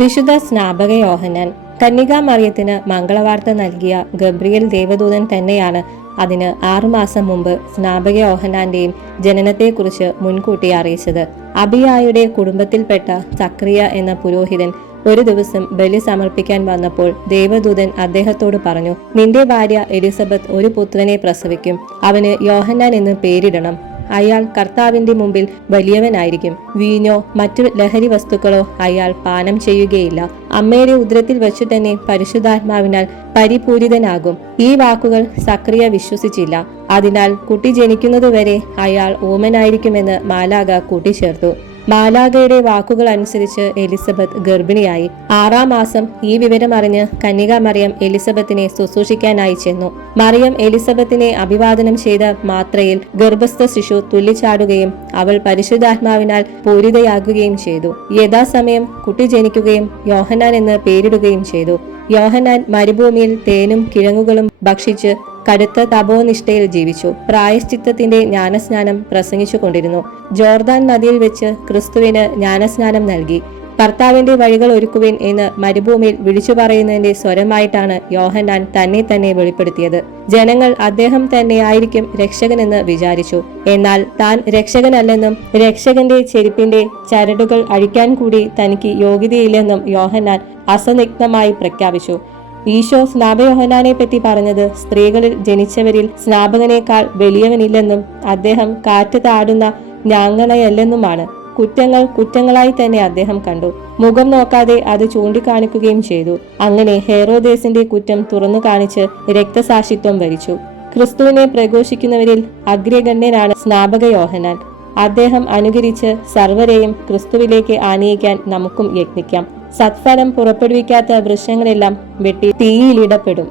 വിശുദ്ധ സ്നാപക യോഹന്നാൻ. കന്യകാമറിയത്തിന് മംഗളവാർത്ത നൽകിയ ഗബ്രിയേൽ ദേവദൂതൻ തന്നെയാണ് അതിന് 6 മാസം മുമ്പ് സ്നാപക യോഹന്നാന്റെയും ജനനത്തെക്കുറിച്ച് മുൻകൂട്ടി അറിയിച്ചത്. അബിയായുടെ കുടുംബത്തിൽപ്പെട്ട സക്രിയ എന്ന പുരോഹിതൻ ഒരു ദിവസം ബലി സമർപ്പിക്കാൻ വന്നപ്പോൾ ദേവദൂതൻ അദ്ദേഹത്തോട് പറഞ്ഞു, നിന്റെ ഭാര്യ എലിസബത്ത് ഒരു പുത്രനെ പ്രസവിക്കും, അവന് യോഹന്നാൻ എന്ന് പേരിടണം. അയാൾ കർത്താവിന്റെ മുമ്പിൽ വലിയവനായിരിക്കും. വീഞ്ഞോ മറ്റു ലഹരി വസ്തുക്കളോ അയാൾ പാനം ചെയ്യുകയില്ല. അമ്മയുടെ ഉദരത്തിൽ വെച്ചു തന്നെ പരിശുദ്ധാത്മാവിനാൽ പരിപൂരിതനാകും. ഈ വാക്കുകൾ സക്രിയ വിശ്വസിച്ചില്ല. അതിനാൽ കുട്ടി ജനിക്കുന്നതുവരെ അയാൾ ഓമനായിരിക്കുമെന്ന് മാലാഖ കൂട്ടിച്ചേർത്തു. മാലാഖയുടെ വാക്കുകൾ അനുസരിച്ച് എലിസബത്ത് ഗർഭിണിയായി. 6 മാസം ഈ വിവരം അറിഞ്ഞ് കന്യകാമറിയം എലിസബത്തിനെ ശുശ്രൂഷിക്കാനായി ചെന്നു. മറിയം എലിസബത്തിനെ അഭിവാദനം ചെയ്ത മാത്രയിൽ ഗർഭസ്ഥ ശിശു തുള്ളിച്ചാടുകയും അവൾ പരിശുദ്ധാത്മാവിനാൽ പൂരിതയാകുകയും ചെയ്തു. യഥാസമയം കുട്ടി ജനിക്കുകയും യോഹന്നാൻ എന്ന് പേരിടുകയും ചെയ്തു. യോഹന്നാൻ മരുഭൂമിയിൽ തേനും കിഴങ്ങുകളും ഭക്ഷിച്ച് കടുത്ത തപോനിഷ്ഠയിൽ ജീവിച്ചു. പ്രായശ്ചിത്തത്തിന്റെ ജ്ഞാനസ്നാനം പ്രസംഗിച്ചു കൊണ്ടിരുന്നു. ജോർദാൻ നദിയിൽ വെച്ച് ക്രിസ്തുവിന് ജ്ഞാനസ്നാനം നൽകി. കർത്താവിന്റെ വഴികൾ ഒരുക്കുവിൻ എന്ന് മരുഭൂമിയിൽ വിളിച്ചു പറയുന്നതിന്റെ സ്വരമായിട്ടാണ് യോഹന്നാൻ തന്നെ വെളിപ്പെടുത്തിയത്. ജനങ്ങൾ അദ്ദേഹം തന്നെയായിരിക്കും രക്ഷകനെന്ന് വിചാരിച്ചു. എന്നാൽ താൻ രക്ഷകനല്ലെന്നും രക്ഷകന്റെ ചെരുപ്പിന്റെ ചരടുകൾ അഴിക്കാൻ കൂടി തനിക്ക് യോഗ്യതയില്ലെന്നും യോഹന്നാൻ അസന്നിഗ്ധമായി പ്രഖ്യാപിച്ചു. ഈശോ സ്നാപകയോഹന്നാനെ പറ്റി പറഞ്ഞത്, സ്ത്രീകളിൽ ജനിച്ചവരിൽ സ്നാപകനേക്കാൾ വലിയവനില്ലെന്നും അദ്ദേഹം കാറ്റ് താടുന്ന ഞാങ്ങണയല്ലെന്നുമാണ്. കുറ്റങ്ങൾ കുറ്റങ്ങളായി തന്നെ അദ്ദേഹം കണ്ടു. മുഖം നോക്കാതെ അത് ചൂണ്ടിക്കാണിക്കുകയും ചെയ്തു. അങ്ങനെ ഹെറോദേസിന്റെ കുറ്റം തുറന്നു കാണിച്ച് രക്തസാക്ഷിത്വം വരിച്ചു. ക്രിസ്തുവിനെ പ്രഘോഷിക്കുന്നവരിൽ അഗ്രഗണ്യനാണ് സ്നാപക യോഹന്നാൻ. അദ്ദേഹം അനുകരിച്ച് സർവരെയും ക്രിസ്തുവിലേക്ക് ആനയിക്കാൻ നമുക്കും യത്നിക്കാം. സത്ഫലം പുറപ്പെടുവിക്കാത്ത വൃക്ഷങ്ങളെല്ലാം വെട്ടി തീയിലിടപ്പെടും.